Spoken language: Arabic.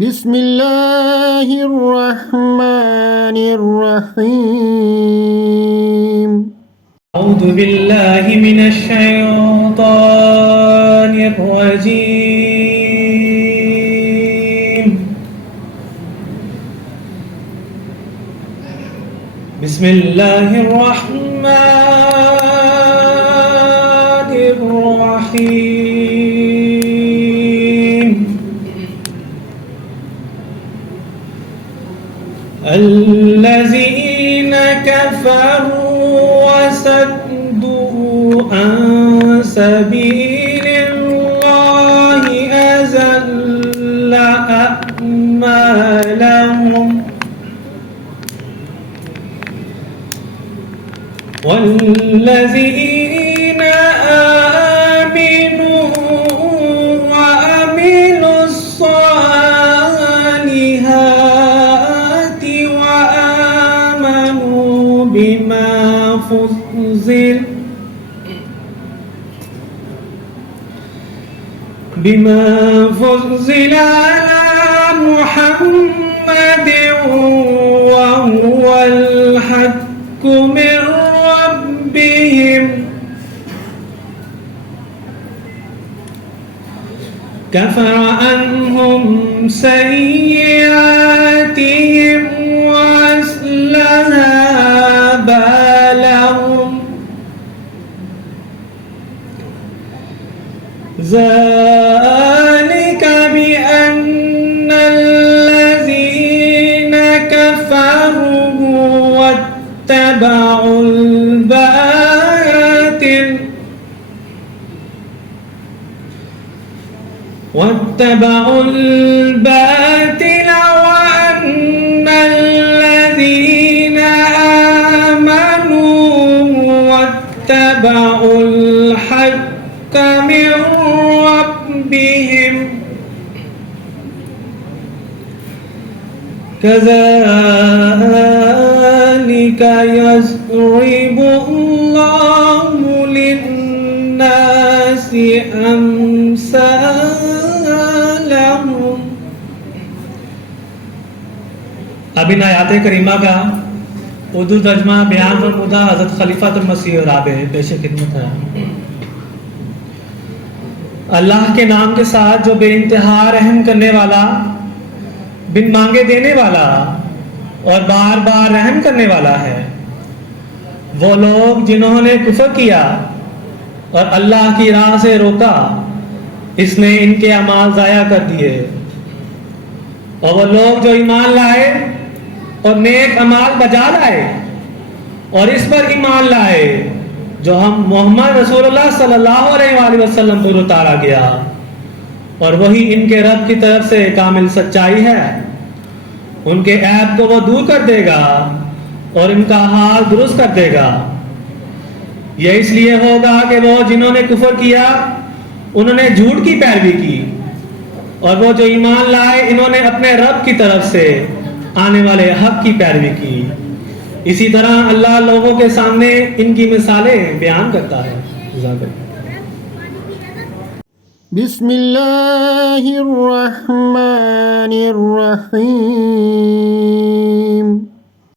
بسم الله الرحمن الرحيم. أعوذ بالله من الشيطان الرجيم. بسم الله الرحمن الرحيم. الذين كفروا وصدوا عن سبيل الله أضل أعمالهم والذين آمنوا وعملوا الصالحات وآمنوا بما فضل على محمد وهو الحق من ربهم كفر عنهم سيئاتهم وأصلح بالهم ذلك بأن الذين كفروا واتبعوا الباطل وأن الذين آمنوا واتبعوا الحق من ربهم كذلك يضرب الله للناس أمثالهم. अब इन आयात करीमा का उर्दू तर्जमा बयान फरमुदा हज़रत खलीफातुल मसीह राबे पेश खिदमत है। अल्लाह के नाम के साथ जो बेइंतहा रहम करने वाला, बिन मांगे देने वाला और बार बार रहम करने वाला है। वो लोग जिन्होंने कुफर किया और अल्लाह की राह से रोका, इसने इनके अमाल ज़ाया कर दिए। और वो लोग जो ईमान लाए और नेक अमाल बजा लाए और इस पर ईमान लाए जो हम मोहम्मद रसूलुल्लाह सल्लल्लाहु अलैहि वसल्लम पर उतारा गया, और वही इनके रब की तरफ से कामिल सच्चाई है। उनके ऐब को वो दूर कर देगा और इनका हाल दुरुस्त कर देगा। यह इसलिए होगा कि वो जिन्होंने कुफर किया उन्होंने झूठ की पैरवी की, और वो जो ईमान लाए इन्होंने अपने रब की तरफ से आने वाले हक की पैरवी की। इसी तरह अल्लाह लोगों के सामने इनकी मिसालें बयान करता है। बिस्मिल्लाहिर्रहमानिर्रहीम।